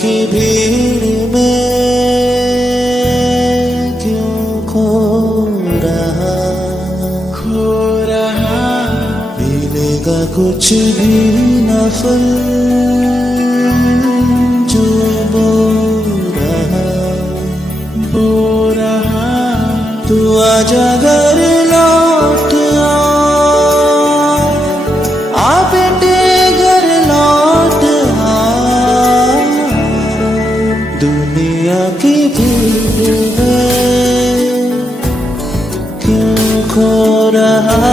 की भीड़ में क्यों खो रहा मिलेगा कुछ भी न फल जो बो रहा तू आजा घर लौट आ बेटे घर लौट आ दुनिया की भीड़ में क्यों खो रहा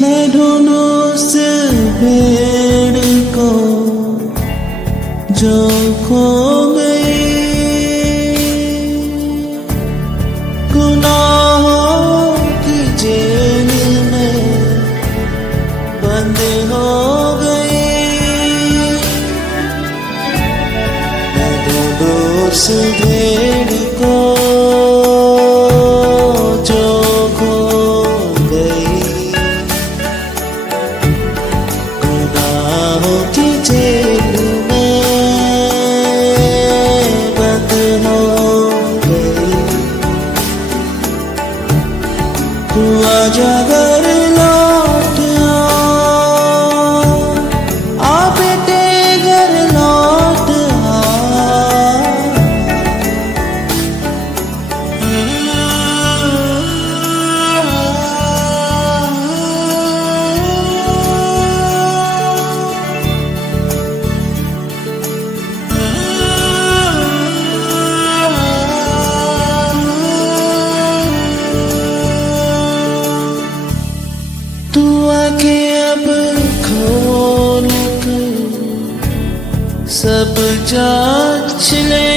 मैं ढूंढूं उस भीड़ को जो खो गई गुनाहों की जेल में बंद हो गई। मैं ढूंढूं उस भीड़ को जो खो गई गुनाहों की जेल में बंद हो गई। तू आजा घर लौट आ बेटे घर लौट तू आके अब खोल कर सब जांच ले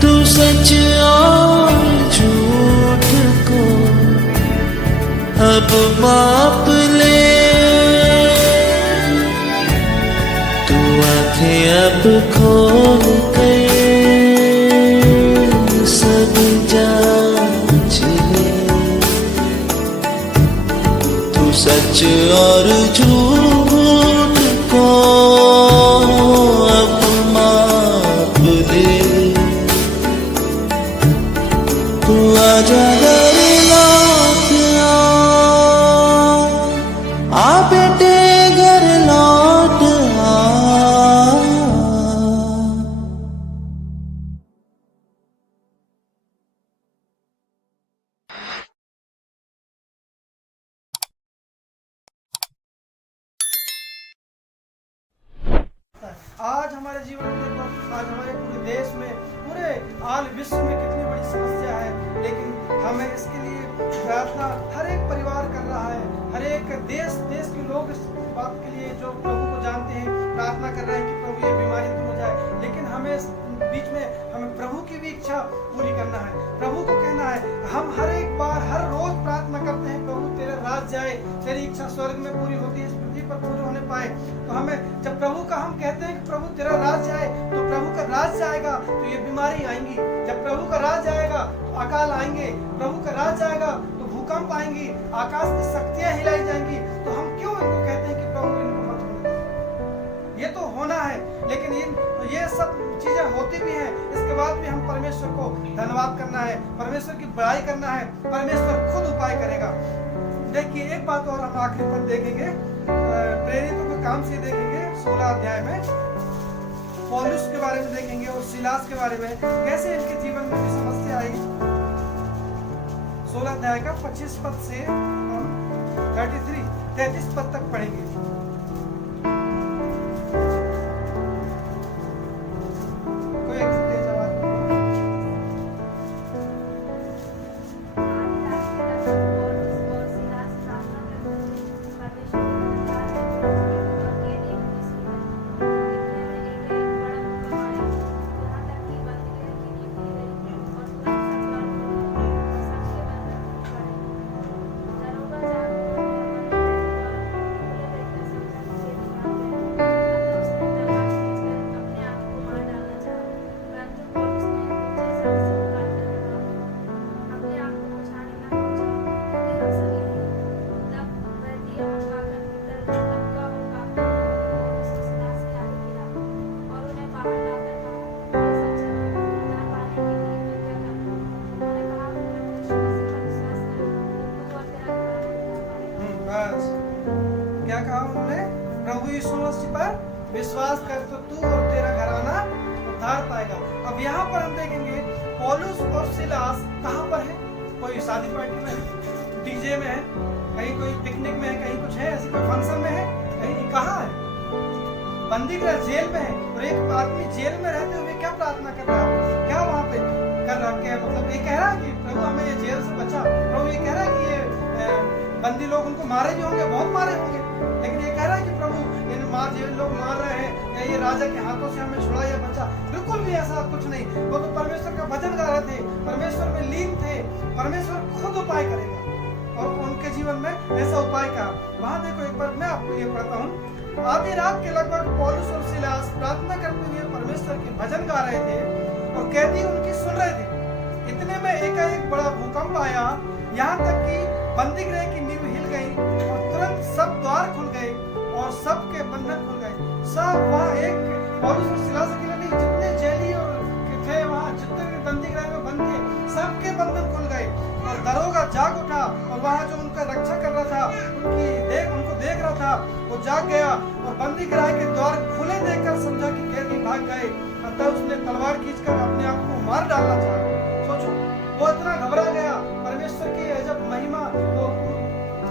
तू सच और झूठ को अब माप ले। तू आके अब खोल कर सब जांच ले तू सच और झूठ को अब माप ले। तू आजा घर लौट आ बेटे घर लौट आ। आज हमारे जीवन में देखो, आज हमारे पूरे देश में, पूरे आल विश्व में कितनी बड़ी समस्या है, लेकिन हमें इसके लिए प्रार्थना हर एक परिवार कर रहा है। हर एक देश के लोग इस बात के लिए जो प्रभु को जानते हैं प्रार्थना कर रहे हैं कि प्रभु ये बीमारी दूर हो जाए। लेकिन हमें इस बीच में हमें प्रभु की भी इच्छा पूरी करना है। प्रभु को कहना है, हम हर एक बार हर रोज प्रार्थना करते हैं प्रभु तेरा राज जाए, तेरी इच्छा स्वर्ग में पूरी होती है, इस पृथ्वी पर पूरी होने पाए। तो हमें जब प्रभु का हम कहते हैं कि प्रभु तेरा राज जाए, तो प्रभु का राज जाएगा तो ये बीमारी आएंगी। जब प्रभु का राज जाएगा तो अकाल आएंगे, प्रभु का राज जाएगा तो भूकंप आएंगी, आकाश की शक्तियां हिलाई जाएंगी। तो हम क्यों इनको कहते हैं कि प्रभु इनको मत होने दो? ये तो होना है, लेकिन ये सब चीजें होती भी हैं, इसके बाद भी हम परमेश्वर को धन्यवाद करना है, परमेश्वर की बड़ाई करना है। परमेश्वर खुद उपाय करेगा। देखिए एक बात और हम आखिरी पर देखेंगे, प्रेरितों के काम से देखेंगे 16 अध्याय में पौलुस के बारे में देखेंगे और सिलास के बारे में, कैसे इनके जीवन में भी समस्या आई। 16 अध्याय का 25 पद से हम 33 पद तक पढ़ेंगे। कोई एक तेज आवाज में। विश्वास कर तो तू और तेरा घराना उद्धार पाएगा। अब यहाँ पर हम देखेंगे पौलुस और सिलास कहाँ पर है? कोई शादी पार्टी में है, डीजे में है, कहीं कोई पिकनिक में है, कहीं कुछ है, ऐसी कोई फंक्शन में है, कहीं कहाँ है? बंदी गृह जेल में है। और एक आदमी जेल में रहते हुए क्या प्रार्थना कर रहा है? क्या वहाँ पे कर रहा है? मतलब ये कह रहा है कि प्रभु हमें ये जेल से बचा। प्रभु ये कह रहा है कि ये बंदी लोग उनको मारे भी होंगे, बहुत मारे होंगे, लेकिन ये कह रहा है कि प्रभु जेल लोग मार रहे हैं या ये राजा के हाथों से हमें छुड़ा या बचा। बिल्कुल भी ऐसा कुछ नहीं। वो तो परमेश्वर का भजन गा रहे थे, परमेश्वर में लीन थे। परमेश्वर खुद उपाय करेगा और उनके जीवन में ऐसा उपाय का। वहां देखो एक बार मैं आपको ये पढ़ता हूँ। आधी रात के लगभग पौलुस और सिलास प्रार्थना करते हुए परमेश्वर के भजन गा रहे थे और कैदी उनकी सुन रहे थे। इतने में एकाएक बड़ा भूकंप आया, यहाँ तक कि बंदी गृह की नींव हिल गई और तुरंत सब द्वार खुल गए और सबके बंधन खुल गए। सब वहाँ एक पौलुस और सिलास अकेले नहीं, जितने जेली और थे वहाँ, जितने भी बंदी गृह में बंद थे, सबके बंधन खुल गए। और दरोगा जाग उठा और वहाँ जो उनका रक्षा कर रहा था, उनको देख रहा था, वो जाग गया और बंदी गृह के द्वार खुले देखकर समझा कि कैदी भाग गए। अतः उसने तलवार खींचकर अपने आप को मार डालना चाहा। सोचो, वो इतना घबरा गया। परमेश्वर की जब महिमा वो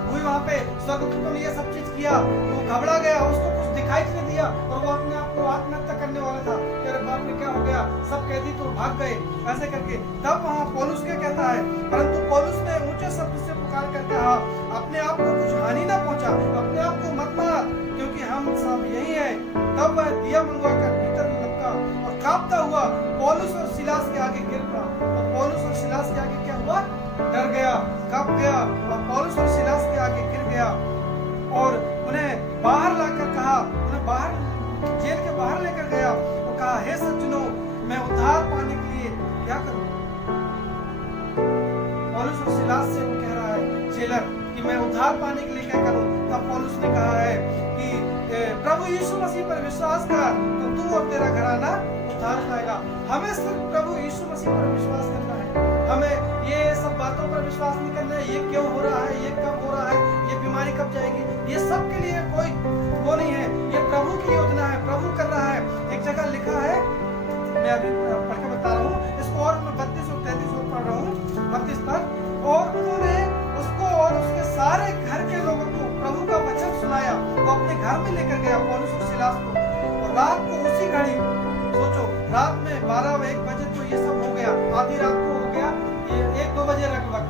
हुई वहाँ पे, स्वर्गदूतों ने ये सब चीज किया, वो घबरा गया, उसको कुछ दिखाई नहीं दिया और वो अपने आप को आत्महत्या करने वाला था। अरे बाप रे, क्या हो गया? सब कैदी तो भाग गए, ऐसे करके। तब वहाँ पौलुस क्या कहता है? परंतु पौलुस ने ऊंचे शब्द से पुकार कर कहा, अपने आप को कुछ हानि ना पहुंचा, अपने आप को मत मार, क्योंकि हम सब यही है। तब वह दिया मंगवाकर भीतर लपका और कांपता हुआ पौलुस और सिलास के आगे गिर पड़ा। और पौलुस और सिलास के आगे क्या हुआ? डर गया, कांप गया और पौलुस और सिलास के आगे गिर गया और उन्हें बाहर लाकर कहा, उन्हें बाहर जेल के बाहर लेकर गया और कहा, हे सज्जनों, मैं उद्धार पाने के लिए क्या करूं? पौलुस और सिलास से वो कह रहा है जेलर कि मैं उद्धार पाने के लिए क्या करूं? तब पौलुस ने कहा है कि प्रभु यीशु मसीह पर विश्वास कर तो तू और तेरा घराना उद्धार पाएगा। हमें सिर्फ प्रभु यीशु मसीह पर विश्वास करना है। हमें ये सब बातों पर विश्वास नहीं करना है, ये क्यों हो रहा है, ये कब हो रहा है, ये बीमारी कब जाएगी, ये सब के लिए कोई वो नहीं है। ये प्रभु की योजना है, प्रभु कर रहा है। एक जगह लिखा है, मैं अभी पढ़ के बता रहा हूँ इसको, और मैं 32 और 33 और पढ़ रहा हूँ, 32 तक। और उन्होंने उसको और उसके सारे घर के लोगों को प्रभु का वचन सुनाया। वो अपने घर में लेकर गया पौलुस और सिलास को, और रात को उसी घड़ी, सोचो, रात में 12 1 बजे तो ये सब हो गया, आधी रात को हो गया, 1-2 बजे लगभग,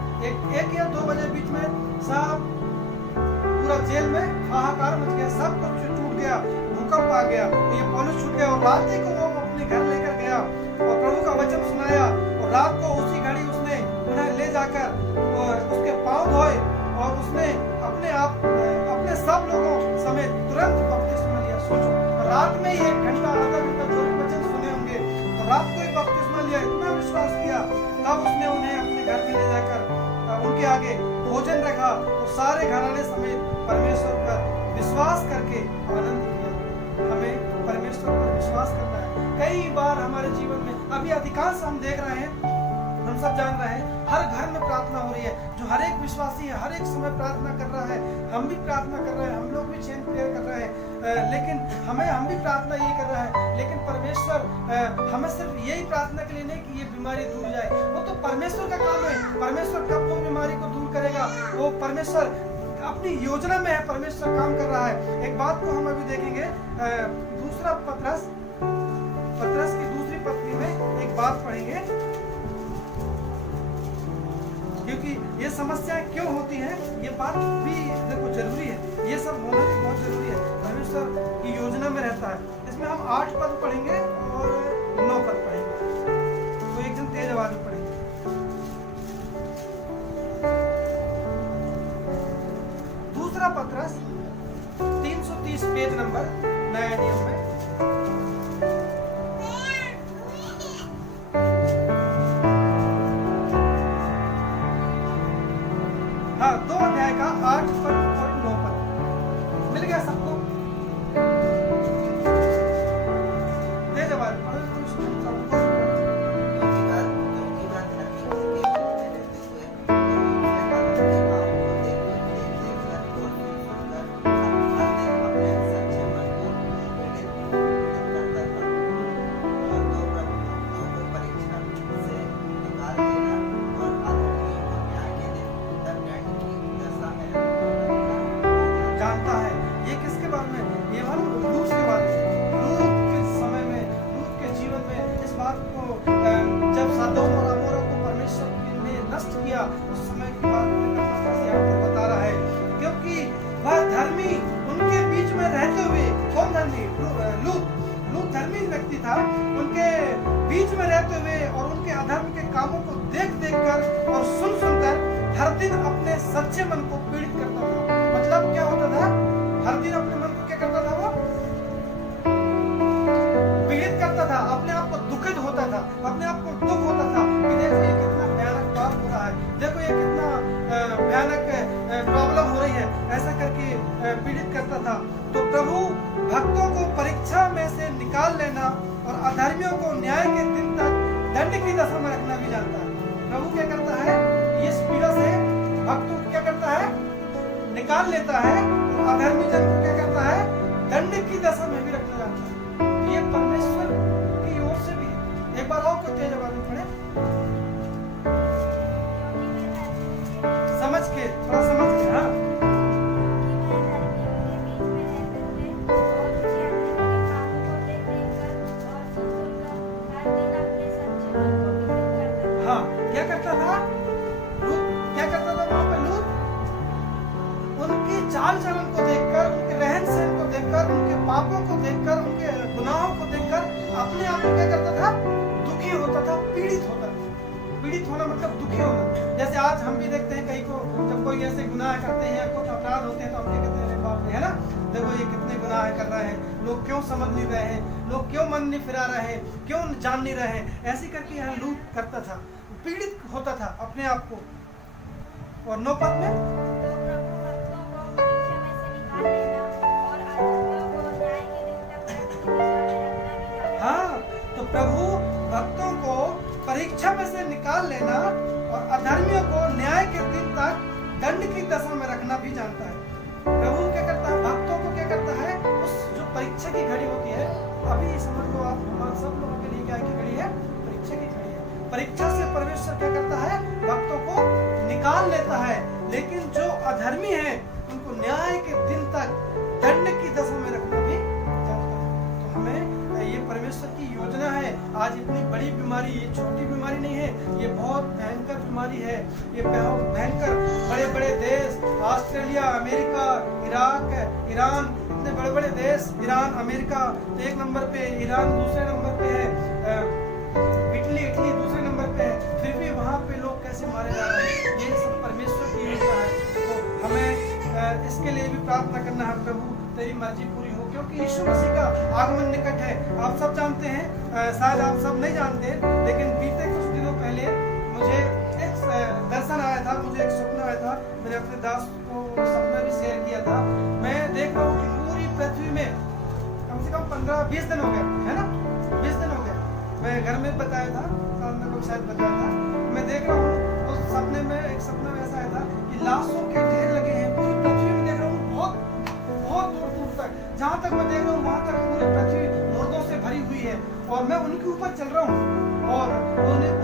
1 या 2 बजे बीच में सब पूरा जेल में हाहाकार मच गया, सब कुछ टूट गया, भूकंप आ गया, ये पौलुस छूट गया। और रात को वो अपने घर लेकर गया और प्रभु का वचन सुनाया। और रात को उसी घड़ी उसने उन्हें ले जाकर उसके पांव धोए और उसने अपने सब लोगों समेत तुरंत बपतिस्मा लिया। सोचो, रात में ही 1 घंटा आधा घंटा जो वचन सुने होंगे, तो रात को ही बपतिस्मा लिया, इतना विश्वास किया। तब उसने उन्हें अपने घर में ले जाकर उनके आगे भोजन रखा और सारे घराने समेत परमेश्वर पर विश्वास करके आनंद किया। हमें परमेश्वर पर विश्वास करना है। कई बार हमारे जीवन में, अभी अधिकांश हम देख रहे हैं, हम सब जान रहे हैं, हर घर में प्रार्थना हो रही है। जो हर एक विश्वासी है, हर एक समय प्रार्थना कर रहा है। हम भी प्रार्थना कर रहे हैं, हम लोग भी चेन प्रेयर कर रहे हैं, लेकिन हम भी प्रार्थना यही कर रहे हैं। लेकिन परमेश्वर हमें सिर्फ यही प्रार्थना के लिए नहीं कि ये बीमारी दूर जाए, वो तो परमेश्वर का काम है। परमेश्वर कब वो बीमारी को दूर करेगा, वो परमेश्वर अपनी योजना में है, परमेश्वर काम कर रहा है। एक बात को हम अभी देखेंगे, दूसरा पत्रस की दूसरी पत्री में एक बात पढ़ेंगे, क्योंकि ये समस्याएं क्यों होती हैं, ये बात भी देखो जरूरी है। ये सब होना भी बहुत जरूरी है, परमेश्वर की योजना में रहता है। इसमें हम 8 पद पढ़ेंगे और 9 पद पढ़ेंगे, तो एक जन तेज आवाज में पढ़ेंगे। दूसरा पत्रस 330 पेज नंबर, नया नियम में। हाँ, 2 अध्याय का 8 पद और 9 पद मिल गया सबको? तेज आवाज कामों को देख देख कर और सुन सुनकर हर दिन अपने सच्चे मन को पीड़ित करता था। मतलब क्या होता था? हर दिन अपने मन को क्या करता था? वो पीड़ित करता था, अपने आप को दुखित होता था, अपने आप को दुख होता था कि देखो ये कितना भयानक बात हो रहा है, देखो ये कितना भयानक प्रॉब्लम हो रही है, ऐसा करके पीड़ित करता था। तो प्रभु भक्तों को परीक्षा में से निकाल लेना और अधर्मियों को न्याय के दिन तक दंड की दशा में रखना भी जानता है। प्रभु क्या करता है? इस पीड़ा से भक्तों को क्या करता है? निकाल लेता है और अधर्मी जन को क्या करता है? दंड की दशा में भी रखना जानता है। ये परमेश्वर की ओर से भी है। एक बार और को तेज आवाज में पढ़े, समझ के, थोड़ा समझ के। हाँ, क्या करता था? क्या करता था वहां पे? लूत उनकी चाल चलन को देखकर, उनके रहन सहन को देखकर, उनके पापों को देखकर, उनके गुनाहों को देखकर अपने आप को क्या करता था? दुखी होता था, पीड़ित होता था। पीड़ित होना मतलब दुखी होना। जैसे आज हम भी देखते हैं कई को, जब कोई ऐसे गुनाह करते हैं या कुछ अपराध होते हैं तो हम क्या कहते हैं? अरे बाप रे, है ना, देखो ये कितने गुनाह कर रहे हैं, लोग क्यों समझ नहीं रहे हैं, लोग क्यों मन नहीं फिरा रहे हैं, क्यों जान नहीं रहे हैं। ऐसी करके यहाँ लूत करता था, पीड़ित होता था अपने आप को। और 9 पद में हाँ, तो प्रभु भक्तों को परीक्षा में से निकाल लेना और अधर्मियों को न्याय के दिन तक दंड की दशा में रखना भी जानता है। प्रभु क्या करता है? भक्तों को क्या करता है? उस जो परीक्षा की घड़ी होती है, अभी समझ लो आप, हमारे सब लोगों के लिए क्या की घड़ी है? परीक्षा की घड़ी है। परीक्षा से परमेश्वर क्या करता है? भक्तों को निकाल लेता है, लेकिन जो अधर्मी है उनको न्याय के दिन तक दंड की दशा में रखना भी जानता है। तो हमें ये परमेश्वर की योजना है। आज इतनी बड़ी बीमारी, ये छोटी बीमारी नहीं है, ये बहुत भयंकर बीमारी है। ये बहुत भयंकर, बड़े बड़े देश, ऑस्ट्रेलिया, अमेरिका, इराक, ईरान, इतने बड़े बड़े देश, ईरान, अमेरिका 1 नंबर पे, ईरान दूसरे नंबर पे है, इटली दूसरे नंबर पे है, फिर भी वहाँ पे लोग कैसे मारे जा रहे हैं? ये सब परमेश्वर की योजना है। तो हमें इसके लिए भी प्रार्थना करना है, प्रभु तेरी मर्जी पूरी हो, क्योंकि यीशु मसीह का आगमन निकट है। आप सब जानते हैं, शायद आप सब नहीं जानते, लेकिन बीते कुछ दिनों पहले मुझे एक दर्शन आया था, मुझे एक सपना आया था। मैंने अपने दास को सपना भी शेयर किया था। मैं देख रहा हूँ कि पूरी पृथ्वी में कम से कम 15-20 दिन हो गए, है ना, 20 दिन हो गए। मैं घर में बताया था, सामने को शायद बताया था। मैं देख रहा हूँ उस सपने में, एक सपना ऐसा आया था कि लाशों के ढेर लगे हैं पूरी पृथ्वी में। देख रहा हूँ बहुत दूर दूर तक, जहाँ तक मैं देख रहा हूँ वहाँ तक पूरी पृथ्वी मुर्दों से भरी हुई है, और मैं उनके ऊपर चल रहा हूँ। और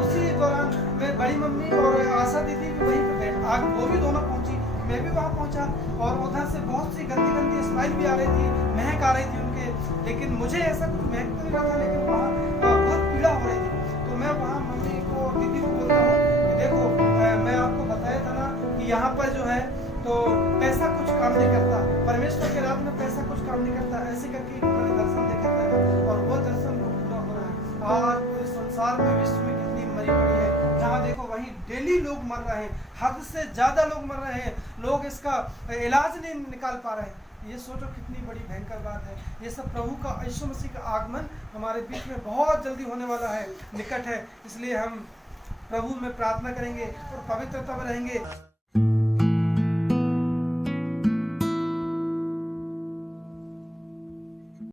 उसी दौरान मैं बड़ी मम्मी और आशा दीदी भी वहीं पे बैठ, आग वो भी दोनों पहुंची, मैं भी वहाँ पहुंचा, और उधर से बहुत सी गंदी गंदी स्मेल भी आ रही थी, महक आ रही थी उनके, लेकिन मुझे ऐसा कुछ महक तो नहीं रहा था, लेकिन वहाँ बहुत पीड़ा हो रही थी। तो मैं वहाँ मम्मी को, दीदी को बोलता हूँ कि देखो, मैं आपको बताया था ना कि यहाँ पर जो है तो पैसा कुछ काम नहीं करता, परमेश्वर के रात में पैसा कुछ काम नहीं करता। ऐसे करके उन्होंने दर्शन देखा था, और वो दर्शन पूरा हो रहा है। आज पूरे संसार में, विश्व में कितनी मरी पड़ी है, जहाँ देखो वहीं डेली लोग मर रहे हैं, हद से ज्यादा लोग मर रहे हैं, लोग इसका इलाज नहीं निकाल पा रहे हैं। ये सोचो कितनी बड़ी भयंकर बात है। ये सब प्रभु का, यीशु मसीह का आगमन हमारे बीच में बहुत जल्दी होने वाला है, निकट है। इसलिए हम प्रभु में प्रार्थना करेंगे और पवित्रता में रहेंगे।